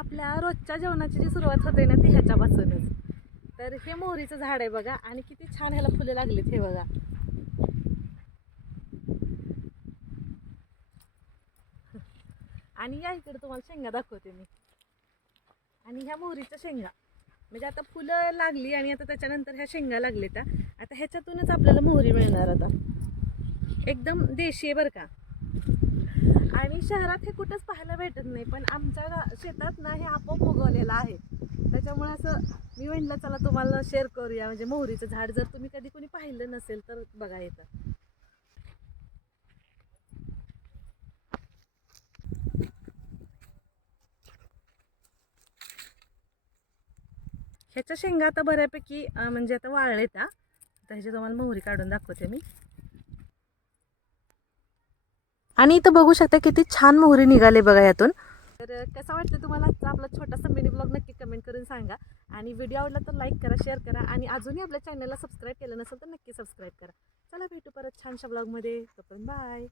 आपल्या रोजच्या जेवणाची जी सुरुवात होते ना ती ह्याच्यापासूनच. तर हे मोहरीचं झाड आहे बघा आणि किती छान ह्याला फुले लागलीत हे बघा. आणि या इकडे तुम्हाला शेंगा दाखवते मी. आणि ह्या मोहरीच्या शेंगा म्हणजे आता फुलं लागली आणि आता त्याच्यानंतर ह्या शेंगा लागलेत. आता ह्याच्यातूनच आपल्याला मोहरी मिळणार. आता एकदम देशी आहे बरं का. आणि शहरात हे कुठंच पाहायला भेटत नाही, पण आमच्या शेतात ना हे आपोआप उगवलेलं आहे. त्याच्यामुळे असं मी म्हटलं चला तुम्हाला शेअर करूया. म्हणजे मोहरीचं झाड जर तुम्ही कधी कोणी पाहिलं नसेल तर बघा येतं. ह्याच्या शेंगा आता बऱ्यापैकी म्हणजे आता वाळलेत. आता ह्याची तुम्हाला मोहरी काढून दाखवते मी. आणि इथं बघू शकता किती छान मोहरी निघाले बघा यातून. तर कसं वाटतं तुम्हाला आजचा आपला छोटासा मिनी ब्लॉग नक्की कमेंट करून सांगा. आणि व्हिडिओ आवडला तर लाईक करा, शेअर करा आणि अजूनही आपल्या चॅनलला सबस्क्राईब केलं नसेल तर नक्की सबस्क्राईब करा. चला भेटू परत छानशा ब्लॉगमध्ये. तोपर्यंत बाय.